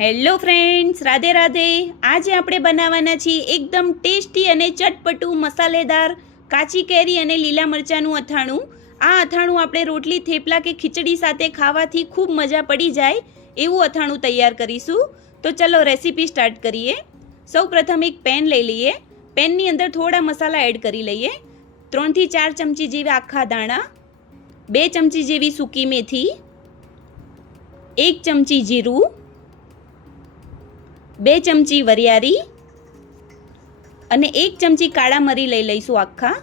Hello friends, Radhe Radhe. આજે આપણે બનાવવાના છીએ એકદમ ટેસ્ટી અને ચટપટું મસાલેદાર કાચી કેરી અને લીલા મરચાંનું અથાણું. આ અથાણું આપણે રોટલી, થેપલા કે ખીચડી સાથે ખાવાથી ખૂબ મજા પડી જાય એવું અથાણું તૈયાર કરીશું. તો ચલો રેસીપી સ્ટાર્ટ કરીએ. સૌપ્રથમ એક પેન લઈ લઈએ. પેનની અંદર થોડા મસાલા એડ કરી લઈએ. 3 થી 4 ચમચી જેવા આખા દાણા, 2 ચમચી જેવી સૂકી મેથી, 1 ચમચી જીરું, 2 ચમચી વરિયાળી અને 1 ચમચી કાળા મરી લઈ લઈશું આખા.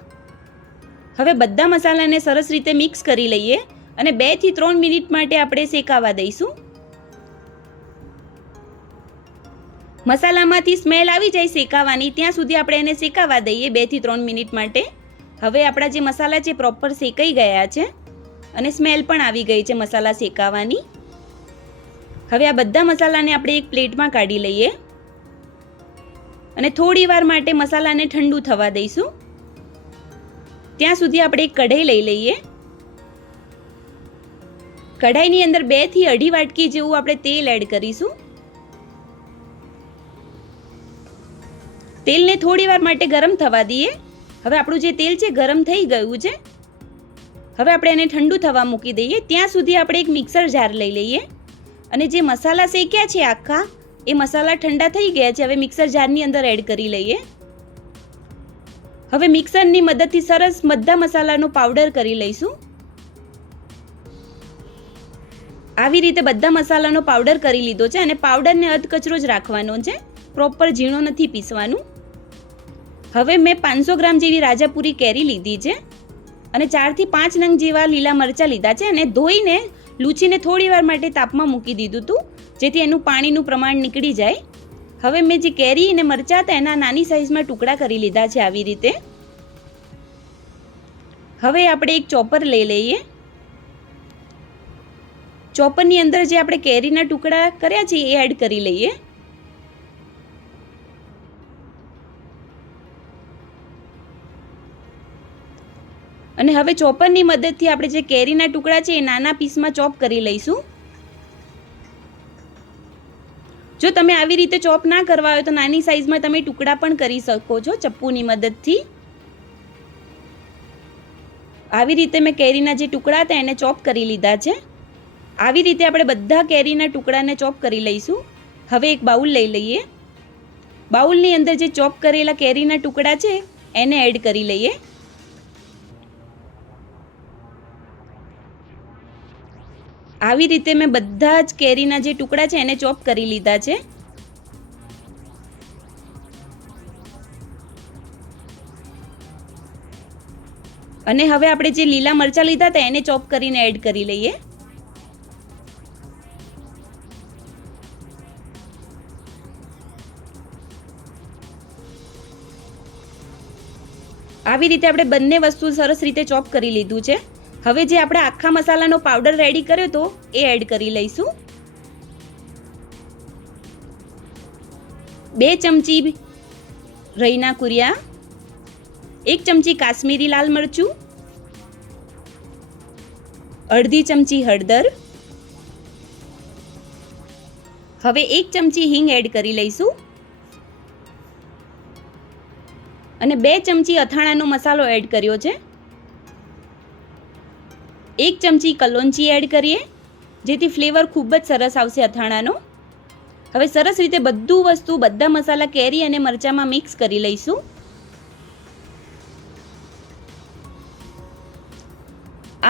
હવે બધા મસાલાને સરસ રીતે મિક્સ કરી લઈએ અને 2 થી 3 મિનિટ માટે આપણે શેકાવા દઈશું. મસાલામાંથી સ્મેલ આવી જાય શેકાવાની, ત્યાં સુધી આપણે એને શેકાવા દઈએ 2 થી 3 મિનિટ માટે. હવે આપણા જે મસાલા છે પ્રોપર શેકાઈ ગયા છે અને સ્મેલ પણ આવી ગઈ છે મસાલા શેકાવાની. હવે આ બધા મસાલાને આપણે એક પ્લેટમાં કાઢી લઈએ અને થોડી વાર માટે મસાલાને ઠંડુ થવા દઈશું. ત્યાં સુધી આપણે એક કઢાઈ લઈ લઈએ. કઢાઈની અંદર 2 થી 2.5 વાટકી જેવું આપણે તેલ એડ કરીશું. તેલને થોડી વાર માટે ગરમ થવા દઈએ. હવે આપણું જે તેલ છે ગરમ થઈ ગયું છે. હવે આપણે એને ઠંડુ થવા મૂકી દઈએ. ત્યાં સુધી આપણે એક મિક્સર જાર લઈ લઈએ અને જે મસાલા શેક્યા છે આખા, એ મસાલા ઠંડા થઈ ગયા છે. હવે મિક્સર જારની અંદર એડ કરી લઈએ. હવે મિક્સરની મદદથી સરસ બધા મસાલાનો પાવડર કરી લઈશું. આવી રીતે બધા મસાલાનો પાવડર કરી લીધો છે અને પાવડરને અધકચરો જ રાખવાનો છે, પ્રોપર ઝીણો નથી પીસવાનું. હવે મેં 500 ગ્રામ જેવી રાજાપુરી કેરી લીધી છે અને 4 થી 5 નંગ જેવા લીલા મરચાં લીધા છે અને ધોઈને લૂછીને થોડી વાર માટે તાપમાં મૂકી દીધું હતું, જેથી એનું પાણીનું પ્રમાણ નીકળી જાય. હવે મેં જે કેરી અને મરચાં હતા એના નાની સાઈઝમાં ટુકડા કરી લીધા છે આવી રીતે. હવે આપણે એક ચોપર લઈ લઈએ. ચોપરની અંદર જે આપણે કેરીના ટુકડા કર્યા છે એ એડ કરી લઈએ. અને હવે ચોપરની મદદથી આપણે જે કેરીના ટુકડા છે એ નાના પીસમાં ચોપ કરી લઈશું. જો તમે આવી રીતે ચોપ ના કરવા હોય તો નાની સાઈઝમાં તમે ટુકડા પણ કરી શકો છો ચપ્પુની મદદથી. આવી રીતે મેં કેરીના જે ટુકડા હતા એને ચોપ કરી લીધા છે. આવી રીતે આપણે બધા કેરીના ટુકડાને ચોપ કરી લઈશું. હવે એક બાઉલ લઈ લઈએ. બાઉલની અંદર જે ચોપ કરેલા કેરીના ટુકડા છે એને એડ કરી લઈએ. આવી રીતે મેં બધા જ કેરીના જે ટુકડા છે એને ચોપ કરી લીધા છે. અને હવે આપણે જે લીલા મરચાં લીધા હતા એને ચોપ કરીને એડ કરી લઈએ. આવી રીતે આપણે બંને વસ્તુ સરસ રીતે ચોપ કરી લીધું છે. હવે જે આપણે આખા મસાલાનો પાવડર રેડી કર્યો તો એ એડ કરી લઈશું. 2 ચમચી રઈના કુરિયા, 1 ચમચી કાશ્મીરી લાલ મરચું, અડધી ચમચી હળદર. હવે 1 ચમચી હિંગ એડ કરી લઈશું અને 2 ચમચી અથાણાનો મસાલો એડ કર્યો છે. 1 ચમચી કલોંજી એડ કરીએ, જેથી ફ્લેવર ખૂબ જ સરસ આવશે અથાણાનો. હવે સરસ રીતે બધું વસ્તુ, બધા મસાલા કેરી અને મરચાંમાં મિક્સ કરી લઈશું.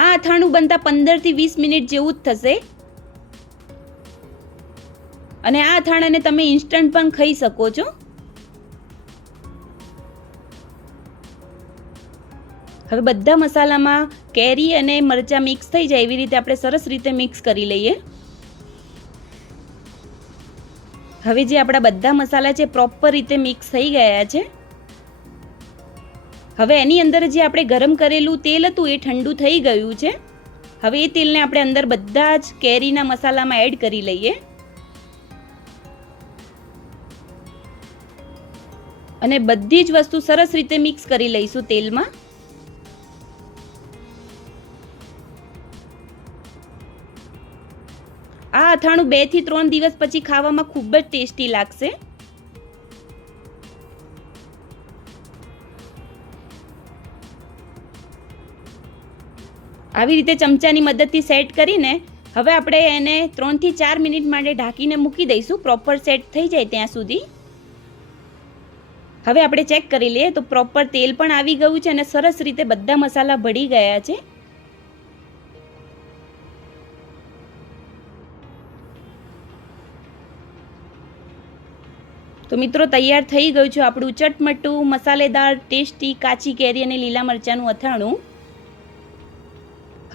આ અથાણું બનતા 15 થી 20 મિનિટ જેવું જ થશે અને આ અથાણાને તમે ઇન્સ્ટન્ટ પણ ખાઈ શકો છો. હવે બધા મસાલામાં કેરી અને મરચાં મિક્સ થઈ જાય એવી રીતે આપણે સરસ રીતે મિક્સ કરી લઈએ. હવે જે આપણા બધા મસાલા છે પ્રોપર રીતે મિક્સ થઈ ગયા છે. હવે એની અંદર જે આપણે ગરમ કરેલું તેલ હતું એ ઠંડુ થઈ ગયું છે. હવે એ તેલને આપણે અંદર બધા જ કેરીના મસાલામાં એડ કરી લઈએ અને બધી જ વસ્તુ સરસ રીતે મિક્સ કરી લઈશું તેલમાં. આ અથાણું 2 થી 3 દિવસ પછી ખાવામાં ખૂબ જ ટેસ્ટી લાગશે. આવી રીતે ચમચાની મદદથી સેટ કરીને હવે આપણે એને 3 થી 4 મિનિટ માટે ઢાંકીને મૂકી દઈશું, પ્રોપર સેટ થઈ જાય ત્યાં સુધી. હવે આપણે ચેક કરી લઈએ તો પ્રોપર તેલ પણ આવી ગયું છે અને સરસ રીતે બધા મસાલા ભળી ગયા છે. તો મિત્રો તૈયાર થઈ ગયું છે આપણું ચટમટું મસાલેદાર ટેસ્ટી કાચી કેરી અને લીલા મરચાંનું અથાણું.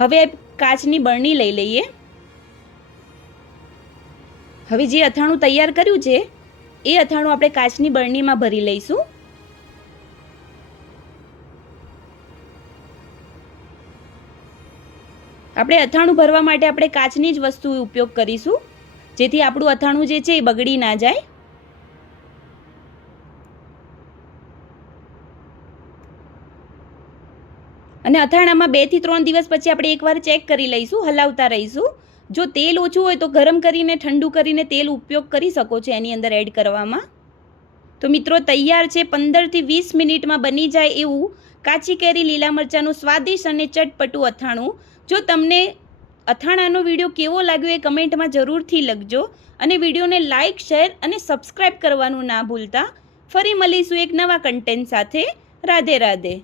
હવે કાચની બરણી લઈ લઈએ. હવે જે અથાણું તૈયાર કર્યું છે એ અથાણું આપણે કાચની બરણીમાં ભરી લઈશું. આપણે અથાણું ભરવા માટે આપણે કાચની જ વસ્તુ ઉપયોગ કરીશું, જેથી આપણું અથાણું જે છે એ બગડી ના જાય. અને અથાણામાં 2 થી 3 દિવસ પછી આપણે એકવાર ચેક કરી લઈશું, હલાવતા રહીશું. જો તેલ ઓછું હોય તો ગરમ કરીને ઠંડુ કરીને તેલ ઉપયોગ કરી શકો છો એની અંદર એડ કરવામાં. તો મિત્રો તૈયાર છે 15 થી 20 મિનિટમાં બની જાય એવું કાચી કેરી લીલા મરચાંનું સ્વાદિષ્ટ અને ચટપટું અથાણું. જો તમને અથાણાનો વિડીયો કેવો લાગ્યો એ કમેન્ટમાં જરૂરથી લખજો અને વિડીયોને લાઇક, શેર અને સબસ્ક્રાઈબ કરવાનું ના ભૂલતા. ફરી મળીશું એક નવા કન્ટેન્ટ સાથે. રાધે રાધે.